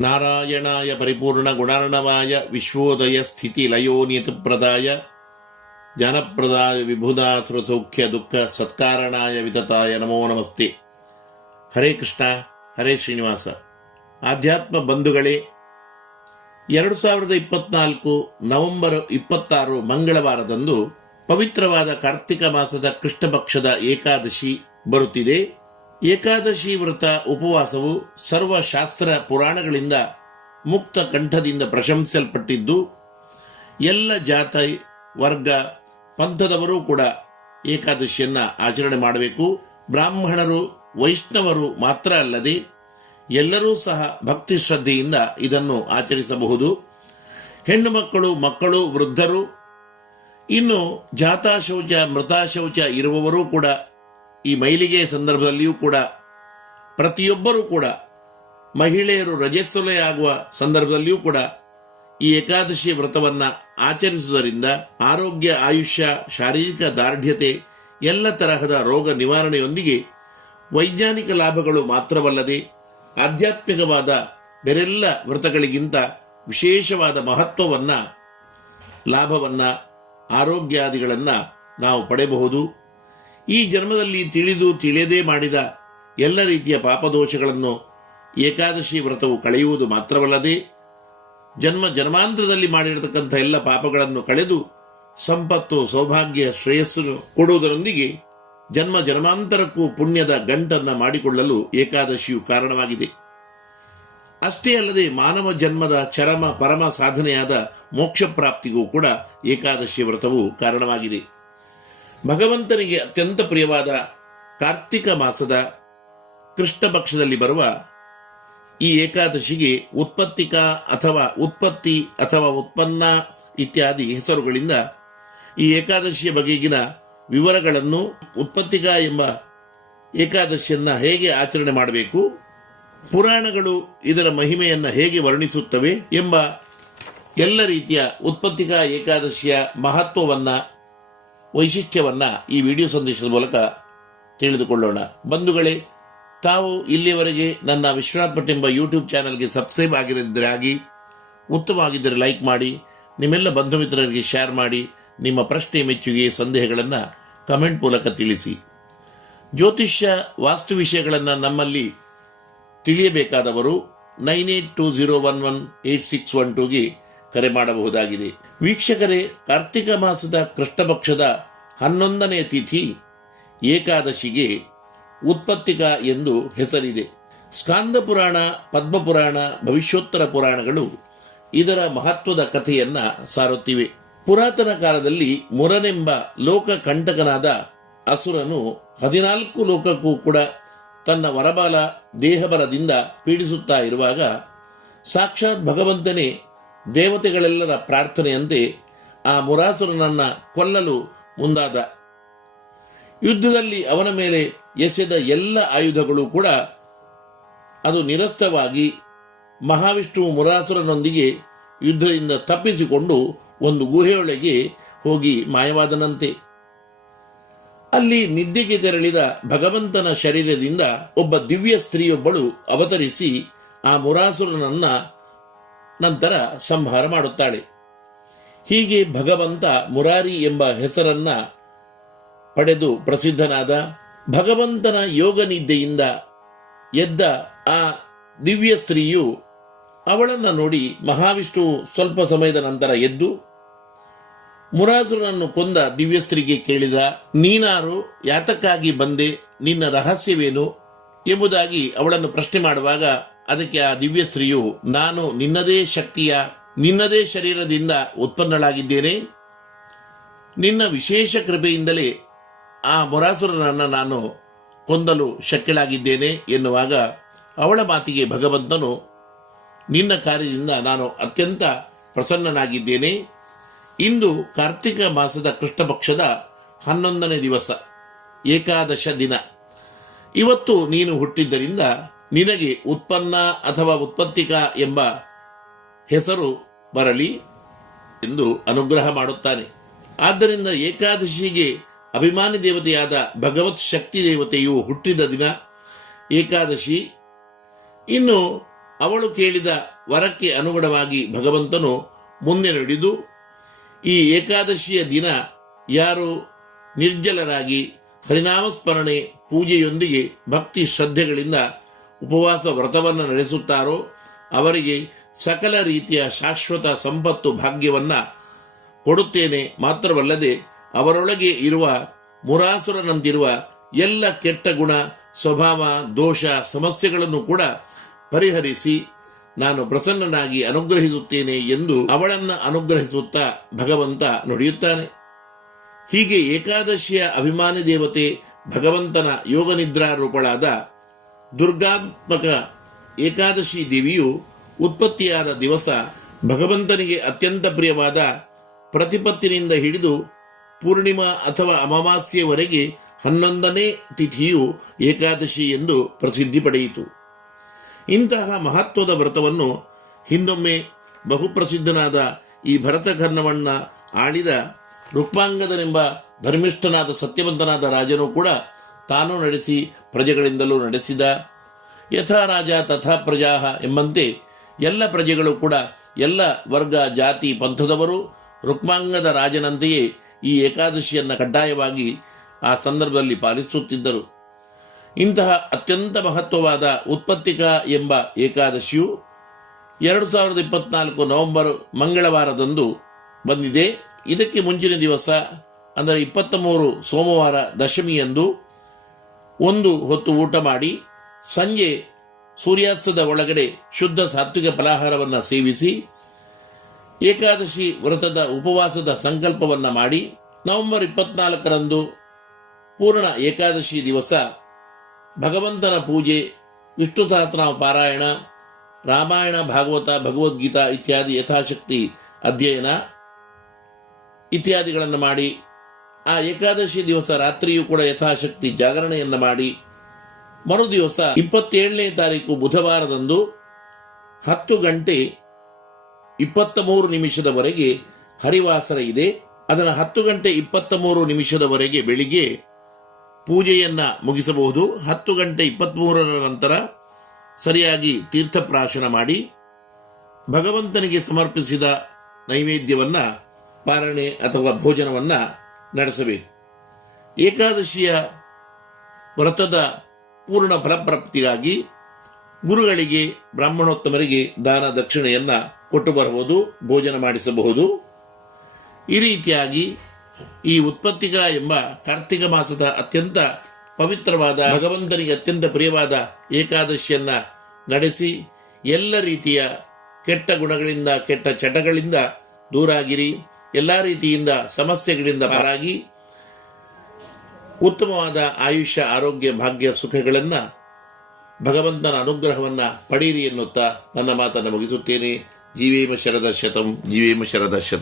ನಾರಾಯಣಾಯ ಪರಿಪೂರ್ಣ ಗುಣಾರ್ಣವಾಯ ವಿಶ್ವೋದಯ ಸ್ಥಿತಿ ಲಯೋನಿಯತಪ್ರದಾಯ ಜನಪ್ರದಾಯ ವಿಭುಧಾಸುರ ಸೌಖ್ಯ ದುಃಖ ಸತ್ಕಾರಣಾಯ ವಿತತಾಯ ನಮೋ ನಮಸ್ತೆ. ಹರೇ ಕೃಷ್ಣ, ಹರೇ ಶ್ರೀನಿವಾಸ. ಆಧ್ಯಾತ್ಮ ಬಂಧುಗಳೇ, ಎರಡು ಸಾವಿರದ ಇಪ್ಪತ್ನಾಲ್ಕು ನವೆಂಬರ್ ಇಪ್ಪತ್ತಾರು ಮಂಗಳವಾರದಂದು ಪವಿತ್ರವಾದ ಕಾರ್ತಿಕ ಮಾಸದ ಕೃಷ್ಣ ಪಕ್ಷದ ಏಕಾದಶಿ ಬರುತ್ತಿದೆ. ಏಕಾದಶಿ ವ್ರತ ಉಪವಾಸವು ಸರ್ವ ಶಾಸ್ತ್ರ ಪುರಾಣಗಳಿಂದ ಮುಕ್ತ ಕಂಠದಿಂದ ಪ್ರಶಂಸಲ್ಪಟ್ಟಿದ್ದು, ಎಲ್ಲ ಜಾತಿ, ವರ್ಗ, ಪಂಥದವರೂ ಕೂಡ ಏಕಾದಶಿಯನ್ನ ಆಚರಣೆ ಮಾಡಬೇಕು. ಬ್ರಾಹ್ಮಣರು, ವೈಷ್ಣವರು ಮಾತ್ರ ಅಲ್ಲದೆ ಎಲ್ಲರೂ ಸಹ ಭಕ್ತಿ ಶ್ರದ್ಧೆಯಿಂದ ಇದನ್ನು ಆಚರಿಸಬಹುದು. ಹೆಣ್ಣು ಮಕ್ಕಳು ಮಕ್ಕಳು ವೃದ್ಧರು, ಇನ್ನು ಜಾತಾಶೌಚ, ಮೃತಾಶೌಚ ಇರುವವರೂ ಕೂಡ ಈ ಮೈಲಿಗೆ ಸಂದರ್ಭದಲ್ಲಿಯೂ ಕೂಡ, ಪ್ರತಿಯೊಬ್ಬರೂ ಕೂಡ, ಮಹಿಳೆಯರು ರಜಸ್ವಲೆ ಆಗುವ ಸಂದರ್ಭದಲ್ಲಿಯೂ ಕೂಡ ಈ ಏಕಾದಶಿ ವ್ರತವನ್ನ ಆಚರಿಸುವುದರಿಂದ ಆರೋಗ್ಯ, ಆಯುಷ್ಯ, ಶಾರೀರಿಕ ದಾರ್ಢ್ಯತೆ, ಎಲ್ಲ ತರಹದ ರೋಗ ನಿವಾರಣೆಯೊಂದಿಗೆ ವೈಜ್ಞಾನಿಕ ಲಾಭಗಳು ಮಾತ್ರವಲ್ಲದೆ ಆಧ್ಯಾತ್ಮಿಕವಾದ ಬೇರೆಲ್ಲ ವ್ರತಗಳಿಗಿಂತ ವಿಶೇಷವಾದ ಮಹತ್ವವನ್ನು, ಲಾಭವನ್ನು, ಆರೋಗ್ಯಾದಿಗಳನ್ನು ನಾವು ಪಡೆಯಬಹುದು. ಈ ಜನ್ಮದಲ್ಲಿ ತಿಳಿದು ತಿಳಿಯದೇ ಮಾಡಿದ ಎಲ್ಲ ರೀತಿಯ ಪಾಪದೋಷಗಳನ್ನು ಏಕಾದಶಿ ವ್ರತವು ಕಳೆಯುವುದು ಮಾತ್ರವಲ್ಲದೆ ಜನ್ಮ ಜನ್ಮಾಂತರದಲ್ಲಿ ಮಾಡಿರತಕ್ಕಂಥ ಎಲ್ಲ ಪಾಪಗಳನ್ನು ಕಳೆದು ಸಂಪತ್ತು, ಸೌಭಾಗ್ಯ, ಶ್ರೇಯಸ್ಸು ಕೊಡುವುದರೊಂದಿಗೆ ಜನ್ಮ ಜನ್ಮಾಂತರಕ್ಕೂ ಪುಣ್ಯದ ಗಂಟನ್ನ ಮಾಡಿಕೊಳ್ಳಲು ಏಕಾದಶಿಯು ಕಾರಣವಾಗಿದೆ. ಅಷ್ಟೇ ಅಲ್ಲದೆ ಮಾನವ ಜನ್ಮದ ಚರಮ ಪರಮ ಸಾಧನೆಯಾದ ಮೋಕ್ಷ ಪ್ರಾಪ್ತಿಗೂ ಕೂಡ ಏಕಾದಶಿ ವ್ರತವು ಕಾರಣವಾಗಿದೆ. ಭಗವಂತನಿಗೆ ಅತ್ಯಂತ ಪ್ರಿಯವಾದ ಕಾರ್ತಿಕ ಮಾಸದ ಕೃಷ್ಣ ಪಕ್ಷದಲ್ಲಿ ಬರುವ ಈ ಏಕಾದಶಿಗೆ ಉತ್ಪತ್ತಿಕ ಅಥವಾ ಉತ್ಪತ್ತಿ ಅಥವಾ ಉತ್ಪನ್ನ ಇತ್ಯಾದಿ ಹೆಸರುಗಳಿಂದ ಈ ಏಕಾದಶಿಯ ಬಗೆಗಿನ ವಿವರಗಳನ್ನು ಉತ್ಪತ್ತಿಕ ಎಂಬ ಏಕಾದಶಿಯನ್ನು ಹೇಗೆ ಆಚರಣೆ ಮಾಡಬೇಕು, ಪುರಾಣಗಳು ಇದರ ಮಹಿಮೆಯನ್ನು ಹೇಗೆ ವರ್ಣಿಸುತ್ತವೆ ಎಂಬ ಎಲ್ಲ ರೀತಿಯ ಉತ್ಪತ್ತಿಕ ಏಕಾದಶಿಯ ಮಹತ್ವವನ್ನ ವೈಶಿಷ್ಟ್ಯವನ್ನ ಈ ವಿಡಿಯೋ ಸಂದೇಶದ ಮೂಲಕ ತಿಳಿದುಕೊಳ್ಳೋಣ. ಬಂಧುಗಳೇ, ತಾವು ಇಲ್ಲಿಯವರೆಗೆ ನನ್ನ ವಿಶ್ವನಾಥ್ ಭಟ್ ಎಂಬ ಯೂಟ್ಯೂಬ್ ಚಾನಲ್ಗೆ ಸಬ್ಸ್ಕ್ರೈಬ್ ಆಗಿರದಿದ್ದರೆ ಆಗಿ, ಉತ್ತಮವಾಗಿದ್ದರೆ ಲೈಕ್ ಮಾಡಿ, ನಿಮ್ಮೆಲ್ಲ ಬಂಧು ಮಿತ್ರರಿಗೆ ಶೇರ್ ಮಾಡಿ, ನಿಮ್ಮ ಪ್ರಶ್ನೆ ಮೆಚ್ಚುಗೆ ಸಂದೇಹಗಳನ್ನು ಕಮೆಂಟ್ ಮೂಲಕ ತಿಳಿಸಿ. ಜ್ಯೋತಿಷ್ಯ ವಾಸ್ತು ವಿಷಯಗಳನ್ನು ನಮ್ಮಲ್ಲಿ ತಿಳಿಯಬೇಕಾದವರು nine eight two zero one one eight six one ಟೂಗೆ ಕರೆ ಮಾಡಬಹುದಾಗಿದೆ. ವೀಕ್ಷಕರೇ, ಕಾರ್ತಿಕ ಮಾಸದ ಕೃಷ್ಣ ಪಕ್ಷದ ಹನ್ನೊಂದನೇ ತಿಥಿ ಏಕಾದಶಿಗೆ ಉತ್ಪತ್ತಿಕ ಎಂದು ಹೆಸರಿದೆ. ಸ್ಕಾಂದ ಪುರಾಣ ಪದ್ಮಪುರಾಣ ಭವಿಷ್ಯೋತ್ತರ ಪುರಾಣಗಳು ಇದರ ಮಹತ್ವದ ಕಥೆಯನ್ನ ಸಾರುತ್ತಿವೆ. ಪುರಾತನ ಕಾಲದಲ್ಲಿ ಮುರನೆಂಬ ಲೋಕ ಕಂಟಕನಾದ ಅಸುರನು ಹದಿನಾಲ್ಕು ಲೋಕಕ್ಕೂ ಕೂಡ ತನ್ನ ವರಬಾಲ ದೇಹಬಲದಿಂದ ಪೀಡಿಸುತ್ತಾ ಇರುವಾಗ ಸಾಕ್ಷಾತ್ ಭಗವಂತನೇ ದೇವತೆಗಳೆಲ್ಲರ ಪ್ರಾರ್ಥನೆಯಂತೆ ಆ ಮುರಾಸುರನನ್ನ ಕೊಲ್ಲಲು ಮುಂದಾದ. ಯುದ್ಧದಲ್ಲಿ ಅವನ ಮೇಲೆ ಎಸೆದ ಎಲ್ಲ ಆಯುಧಗಳು ಕೂಡ ಅದು ನಿರಸ್ತವಾಗಿ ಮಹಾವಿಷ್ಣು ಮುರಾಸುರನೊಂದಿಗೆ ಯುದ್ಧದಿಂದ ತಪ್ಪಿಸಿಕೊಂಡು ಒಂದು ಗುಹೆಯೊಳಗೆ ಹೋಗಿ ಮಾಯವಾದನಂತೆ. ಅಲ್ಲಿ ನಿದ್ದೆಗೆ ತೆರಳಿದ ಭಗವಂತನ ಶರೀರದಿಂದ ಒಬ್ಬ ದಿವ್ಯ ಸ್ತ್ರೀಯೊಬ್ಬಳು ಅವತರಿಸಿ ಆ ಮುರಾಸುರನನ್ನ ನಂತರ ಸಂಹಾರ ಮಾಡುತ್ತಾಳೆ. ಹೀಗೆ ಭಗವಂತ ಮುರಾರಿ ಎಂಬ ಹೆಸರನ್ನ ಪಡೆದು ಪ್ರಸಿದ್ಧನಾದ ಭಗವಂತನ ಯೋಗ ನಿದ್ದೆಯಿಂದ ಎದ್ದ ಆ ದಿವ್ಯ ಸ್ತ್ರೀಯು ಅವಳನ್ನು ನೋಡಿ ಮಹಾವಿಷ್ಣು ಸ್ವಲ್ಪ ಸಮಯದ ನಂತರ ಎದ್ದು ಮುರಾಸುರನನ್ನು ಕೊಂದ ದಿವ್ಯ ಸ್ತ್ರೀಗೆ ಕೇಳಿದ, ನೀನಾರು ಯಾತಕ್ಕಾಗಿ ಬಂದೆ? ನಿನ್ನ ರಹಸ್ಯವೇನು? ಎಂಬುದಾಗಿ ಅವಳನ್ನು ಪ್ರಶ್ನೆ ಮಾಡುವಾಗ ಅದಕ್ಕೆ ಆ ದಿವ್ಯ ಸ್ತ್ರೀಯು, ನಾನು ನಿನ್ನದೇ ಶಕ್ತಿಯ, ನಿನ್ನದೇ ಶರೀರದಿಂದ ಉತ್ಪನ್ನಳಾಗಿದ್ದೇನೆ. ನಿನ್ನ ವಿಶೇಷ ಕೃಪೆಯಿಂದಲೇ ಆ ಮೊರಾಸುರನನ್ನು ನಾನು ಕೊಂದಲು ಶಕ್ಯಳಾಗಿದ್ದೇನೆ ಎನ್ನುವಾಗ ಅವಳ ಮಾತಿಗೆ ಭಗವಂತನು, ನಿನ್ನ ಕಾರ್ಯದಿಂದ ನಾನು ಅತ್ಯಂತ ಪ್ರಸನ್ನನಾಗಿದ್ದೇನೆ. ಇಂದು ಕಾರ್ತಿಕ ಮಾಸದ ಕೃಷ್ಣ ಪಕ್ಷದ ಹನ್ನೊಂದನೇ ದಿವಸ, ಏಕಾದಶ ದಿನ. ಇವತ್ತು ನೀನು ಹುಟ್ಟಿದ್ದರಿಂದ ನಿನಗೆ ಉತ್ಪನ್ನ ಅಥವಾ ಉತ್ಪತ್ತಿಕ ಎಂಬ ಹೆಸರು ಬರಲಿ ಎಂದು ಅನುಗ್ರಹ ಮಾಡುತ್ತಾನೆ. ಆದ್ದರಿಂದ ಏಕಾದಶಿಗೆ ಅಭಿಮಾನಿ ದೇವತೆಯಾದ ಭಗವತ್ ಶಕ್ತಿ ದೇವತೆಯು ಹುಟ್ಟಿದ ದಿನ, ಏಕಾದಶಿ. ಇನ್ನು ಅವಳು ಕೇಳಿದ ವರಕ್ಕೆ ಅನುಗುಣವಾಗಿ ಭಗವಂತನು ಮುಂದೆ ನಡೆದು, ಈ ಏಕಾದಶಿಯ ದಿನ ಯಾರು ನಿರ್ಜಲರಾಗಿ ಹರಿನಾಮಸ್ಮರಣೆ ಪೂಜೆಯೊಂದಿಗೆ ಭಕ್ತಿ ಶ್ರದ್ಧೆಗಳಿಂದ ಉಪವಾಸ ವ್ರತವನ್ನು ನಡೆಸುತ್ತಾರೋ ಅವರಿಗೆ ಸಕಲ ರೀತಿಯ ಶಾಶ್ವತ ಸಂಪತ್ತು ಭಾಗ್ಯವನ್ನು ಕೊಡುತ್ತೇನೆ. ಮಾತ್ರವಲ್ಲದೆ ಅವರೊಳಗೆ ಇರುವ ಮುರಾಸುರನಂತಿರುವ ಎಲ್ಲ ಕೆಟ್ಟ ಗುಣ, ಸ್ವಭಾವ, ದೋಷ, ಸಮಸ್ಯೆಗಳನ್ನು ಕೂಡ ಪರಿಹರಿಸಿ ನಾನು ಪ್ರಸನ್ನನಾಗಿ ಅನುಗ್ರಹಿಸುತ್ತೇನೆ ಎಂದು ಅವಳನ್ನು ಅನುಗ್ರಹಿಸುತ್ತಾ ಭಗವಂತ ನುಡಿಯುತ್ತಾನೆ. ಹೀಗೆ ಏಕಾದಶಿಯ ಅಭಿಮಾನಿ ದೇವತೆ ಭಗವಂತನ ಯೋಗನಿದ್ರಾ ರೂಪಳಾದ ದುರ್ಗಾತ್ಮಕ ಏಕಾದಶಿ ದೇವಿಯು ಉತ್ಪತ್ತಿಯಾದ ದಿವಸ ಭಗವಂತನಿಗೆ ಅತ್ಯಂತ ಪ್ರಿಯವಾದ ಪ್ರತಿಪತ್ತಿನಿಂದ ಹಿಡಿದು ಪೂರ್ಣಿಮಾ ಅಥವಾ ಅಮಾವಾಸ್ಯೆಯವರೆಗೆ ಹನ್ನೊಂದನೇ ತಿಥಿಯು ಏಕಾದಶಿ ಎಂದು ಪ್ರಸಿದ್ಧಿ ಪಡೆಯಿತು. ಇಂತಹ ಮಹತ್ವದ ವ್ರತವನ್ನು ಹಿಂದೊಮ್ಮೆ ಬಹುಪ್ರಸಿದ್ಧನಾದ ಈ ಭರತಕರ್ಣವನ್ನ ಆಳಿದ ರುಕ್ಮಾಂಗದನೆಂಬ ಧರ್ಮಿಷ್ಠನಾದ ಸತ್ಯವಂತನಾದ ರಾಜನು ಕೂಡ ತಾನು ನಡೆಸಿ ಪ್ರಜೆಗಳಿಂದಲೂ ನಡೆಸಿದ ಯಥಾ ರಾಜ ತಥಾ ಪ್ರಜಾ ಎಂಬಂತೆ ಎಲ್ಲ ಪ್ರಜೆಗಳು ಕೂಡ ಎಲ್ಲ ವರ್ಗ, ಜಾತಿ, ಪಂಥದವರು ರುಕ್ಮಾಂಗದ ರಾಜನಂತೆಯೇ ಈ ಏಕಾದಶಿಯನ್ನು ಕಡ್ಡಾಯವಾಗಿ ಆ ಸಂದರ್ಭದಲ್ಲಿ ಪಾಲಿಸುತ್ತಿದ್ದರು. ಇಂತಹ ಅತ್ಯಂತ ಮಹತ್ವವಾದ ಉತ್ಪತ್ತಿಕ ಎಂಬ ಏಕಾದಶಿಯು ಎರಡು ಸಾವಿರದ ಇಪ್ಪತ್ನಾಲ್ಕು ನವೆಂಬರ್ ಮಂಗಳವಾರದಂದು ಬಂದಿದೆ. ಇದಕ್ಕೆ ಮುಂಚಿನ ದಿವಸ, ಅಂದರೆ ಇಪ್ಪತ್ತ ಮೂರು ಸೋಮವಾರ ದಶಮಿಯಂದು ಒಂದು ಹೊತ್ತು ಊಟ ಮಾಡಿ ಸಂಜೆ ಸೂರ್ಯಾಸ್ತದ ಒಳಗಡೆ ಶುದ್ಧ ಸಾತ್ವಿಕ ಫಲಾಹಾರವನ್ನು ಸೇವಿಸಿ, ಏಕಾದಶಿ ವ್ರತದ ಉಪವಾಸದ ಸಂಕಲ್ಪವನ್ನು ಮಾಡಿ, ನವೆಂಬರ್ ಇಪ್ಪತ್ನಾಲ್ಕರಂದು ಪೂರ್ಣ ಏಕಾದಶಿ ದಿವಸ ಭಗವಂತನ ಪೂಜೆ ವಿಷ್ಣು ಸಹಸ್ರನಾಮ ಪಾರಾಯಣ, ರಾಮಾಯಣ, ಭಾಗವತ, ಭಗವದ್ಗೀತಾ ಇತ್ಯಾದಿ ಯಥಾಶಕ್ತಿ ಅಧ್ಯಯನ ಇತ್ಯಾದಿಗಳನ್ನು ಮಾಡಿ ಆ ಏಕಾದಶಿ ದಿವಸ ರಾತ್ರಿಯೂ ಕೂಡ ಯಥಾಶಕ್ತಿ ಜಾಗರಣೆಯನ್ನು ಮಾಡಿ ಮರು ದಿವಸ ಇಪ್ಪತ್ತೇಳನೇ ತಾರೀಕು ಬುಧವಾರದಂದು ಹತ್ತು ಗಂಟೆ ಇಪ್ಪತ್ತ ಮೂರು ನಿಮಿಷದವರೆಗೆ ಹರಿವಾಸರ ಇದೆ. ಅದನ್ನು ಹತ್ತು ಗಂಟೆ ಇಪ್ಪತ್ತ ಮೂರು ನಿಮಿಷದವರೆಗೆ ಬೆಳಿಗ್ಗೆ ಪೂಜೆಯನ್ನ ಮುಗಿಸಬಹುದು. ಹತ್ತು ಗಂಟೆ ಇಪ್ಪತ್ತ್ಮೂರರ ನಂತರ ಸರಿಯಾಗಿ ತೀರ್ಥಪ್ರಾಶನ ಮಾಡಿ, ಭಗವಂತನಿಗೆ ಸಮರ್ಪಿಸಿದ ನೈವೇದ್ಯವನ್ನ, ಪಾರಣೆ ಅಥವಾ ಭೋಜನವನ್ನ ನಡೆಸಬೇಕು. ಏಕಾದಶಿಯ ವ್ರತದ ಪೂರ್ಣ ಫಲಪ್ರಾಪ್ತಿಗಾಗಿ ಗುರುಗಳಿಗೆ ಬ್ರಾಹ್ಮಣೋತ್ತಮರಿಗೆ ದಾನ ದಕ್ಷಿಣೆಯನ್ನ ಕೊಟ್ಟು ಬರಬಹುದು, ಭೋಜನ ಮಾಡಿಸಬಹುದು. ಈ ರೀತಿಯಾಗಿ ಈ ಉತ್ಪತ್ತಿಕ ಎಂಬ ಕಾರ್ತಿಕ ಮಾಸದ ಅತ್ಯಂತ ಪವಿತ್ರವಾದ, ಭಗವಂತನಿಗೆ ಅತ್ಯಂತ ಪ್ರಿಯವಾದ ಏಕಾದಶಿಯನ್ನ ನಡೆಸಿ ಎಲ್ಲ ರೀತಿಯ ಕೆಟ್ಟ ಗುಣಗಳಿಂದ, ಕೆಟ್ಟ ಚಟಗಳಿಂದ ದೂರಾಗಿರಿ. ಎಲ್ಲ ರೀತಿಯಿಂದ ಸಮಸ್ಯೆಗಳಿಂದ ಪಾರಾಗಿ ಉತ್ತಮವಾದ ಆಯುಷ್ಯ, ಆರೋಗ್ಯ, ಭಾಗ್ಯ, ಸುಖಗಳನ್ನು ಭಗವಂತನ ಅನುಗ್ರಹವನ್ನ ಪಡೀರಿ ಎನ್ನುತ್ತಾ ನನ್ನ ಮಾತನ್ನು ಮುಗಿಸುತ್ತೇನೆ. ಜೀವೇಮ ಶರದ ಶತಂ ಜೀವೇಮ ಶರದ ಶತಂ